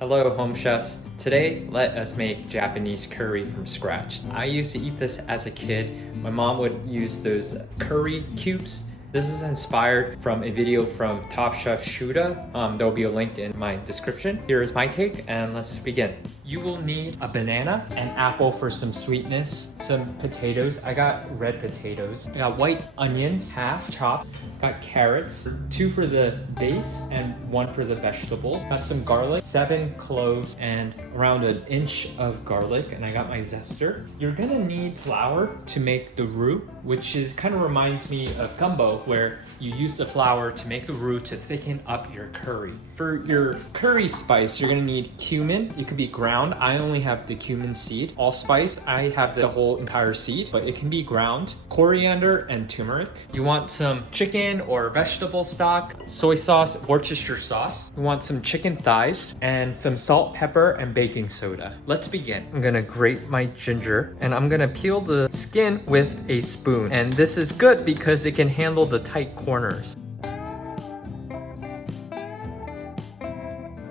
Hello home chefs. Today let us make Japanese curry from scratch. I used to eat this as a kid. My mom would use those curry cubes. This is inspired from a video from Top Chef Shota. There will be a link in my description. Here is my take and let's begin. You will need a banana, an apple for some sweetness, some potatoes. I got red potatoes. I got white onions, half chopped. Got carrots, 2 for the base and 1 for the vegetables. Got some garlic, 7 cloves, and around an inch of garlic. And I got my zester. You're gonna need flour to make the roux, which is kind of reminds me of gumbo, where you use the flour to make the roux to thicken up your curry. For your curry spice, you're gonna need cumin. It could be ground. I only have the cumin seed. Allspice, I have the whole entire seed, but it can be ground. Coriander and turmeric. You want some chicken or vegetable stock, soy sauce, Worcestershire sauce. You want some chicken thighs and some salt, pepper, and baking soda. Let's begin. I'm gonna grate my ginger and I'm gonna peel the skin with a spoon. And this is good because it can handle the tight corners.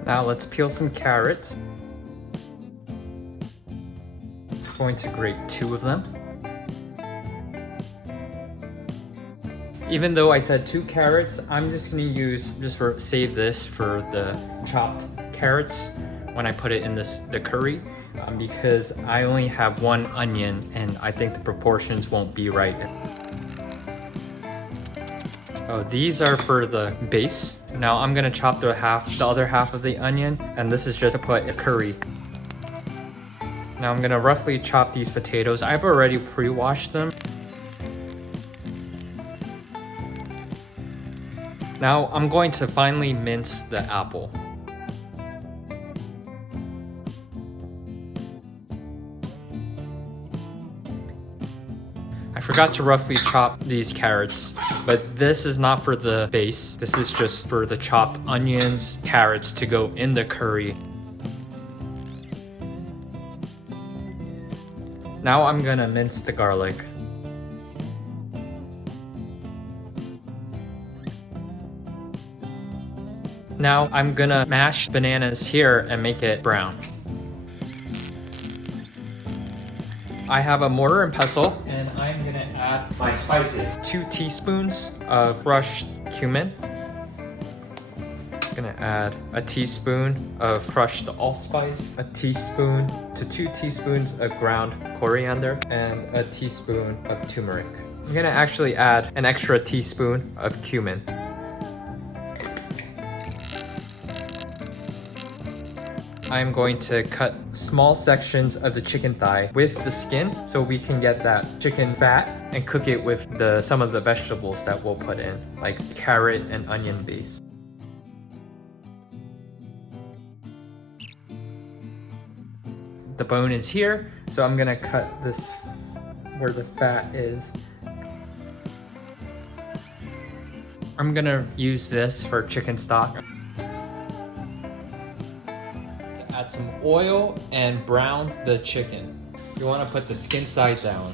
Now let's peel some carrots. I'm going to grate 2 of them. Even though I said 2 carrots, I'm just gonna save this for the chopped carrots when I put it in the curry, because I only have 1 onion and I think the proportions won't be right. Oh, these are for the base. Now I'm gonna chop the other half of the onion, and this is just to put a curry. Now I'm gonna roughly chop these potatoes. I've already pre-washed them. Now I'm going to finely mince the apple. I forgot to roughly chop these carrots, but this is not for the base. This is just for the chopped onions, carrots to go in the curry. Now I'm gonna mince the garlic. Now I'm gonna mash bananas here and make it brown. I have a mortar and pestle, and I'm gonna add my spices. 2 teaspoons of crushed cumin. Gonna add a teaspoon of crushed allspice, a teaspoon to 2 teaspoons of ground coriander, and a teaspoon of turmeric. I'm gonna actually add an extra teaspoon of cumin. I'm going to cut small sections of the chicken thigh with the skin so we can get that chicken fat and cook it with some of the vegetables that we'll put in, like carrot and onion base. The bone is here, so I'm gonna cut this where the fat is. I'm gonna use this for chicken stock. Add some oil and brown the chicken. You want to put the skin side down.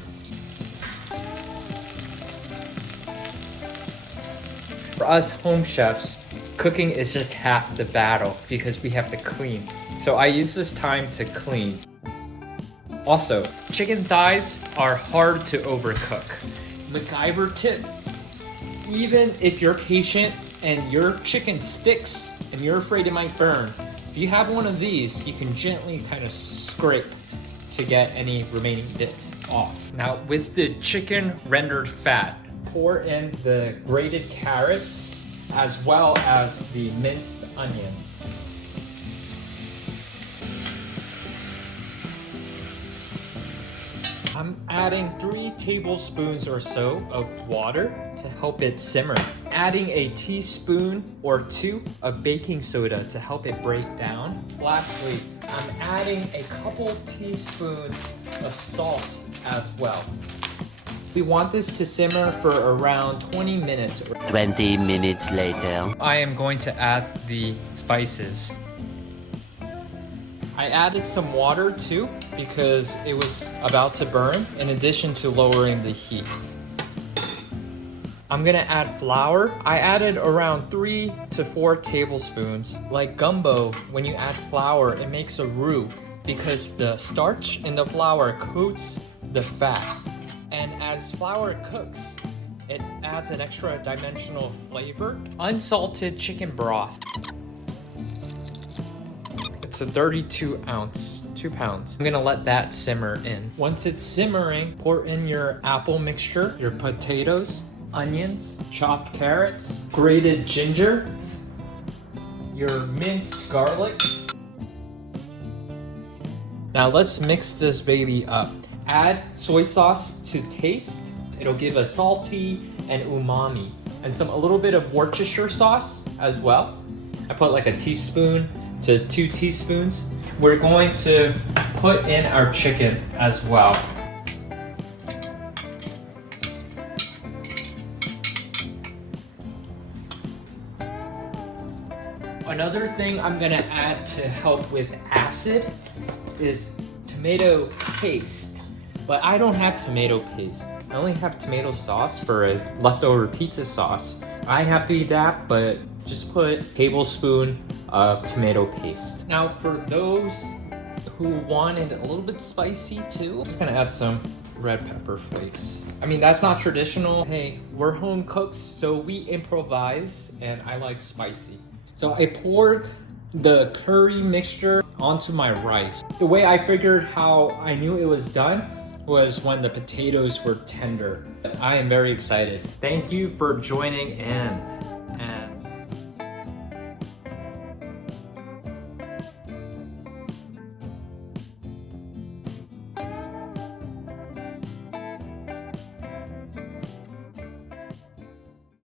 For us home chefs, cooking is just half the battle because we have to clean. So I use this time to clean. Also, chicken thighs are hard to overcook. MacGyver tip: even if you're patient and your chicken sticks and you're afraid it might burn, if you have one of these, you can gently kind of scrape to get any remaining bits off. Now with the chicken rendered fat, pour in the grated carrots as well as the minced onion. I'm adding 3 tablespoons or so of water to help it simmer. Adding a teaspoon or 2 of baking soda to help it break down. Lastly, I'm adding a couple teaspoons of salt as well. We want this to simmer for around 20 minutes. 20 minutes later. I am going to add the spices. I added some water too because it was about to burn, in addition to lowering the heat. I'm gonna add flour. I added around 3 to 4 tablespoons. Like gumbo, when you add flour, it makes a roux because the starch in the flour coats the fat. And as flour cooks, it adds an extra dimensional flavor. Unsalted chicken broth. It's a 32 ounce, 2 pounds. I'm gonna let that simmer in. Once it's simmering, pour in your apple mixture, your potatoes, onions, chopped carrots, grated ginger, your minced garlic. Now let's mix this baby up. Add soy sauce to taste. It'll give a salty and umami. And a little bit of Worcestershire sauce as well. I put like a teaspoon to 2 teaspoons. We're going to put in our chicken as well. Another thing I'm gonna add to help with acid is tomato paste. But I don't have tomato paste. I only have tomato sauce for a leftover pizza sauce. I have to eat that, but just put a tablespoon of tomato paste. Now for those who want it a little bit spicy too, I'm just gonna add some red pepper flakes. I mean, that's not traditional. Hey, we're home cooks, so we improvise, and I like spicy. So I poured the curry mixture onto my rice. The way I figured how I knew it was done was when the potatoes were tender. I am very excited. Thank you for joining in.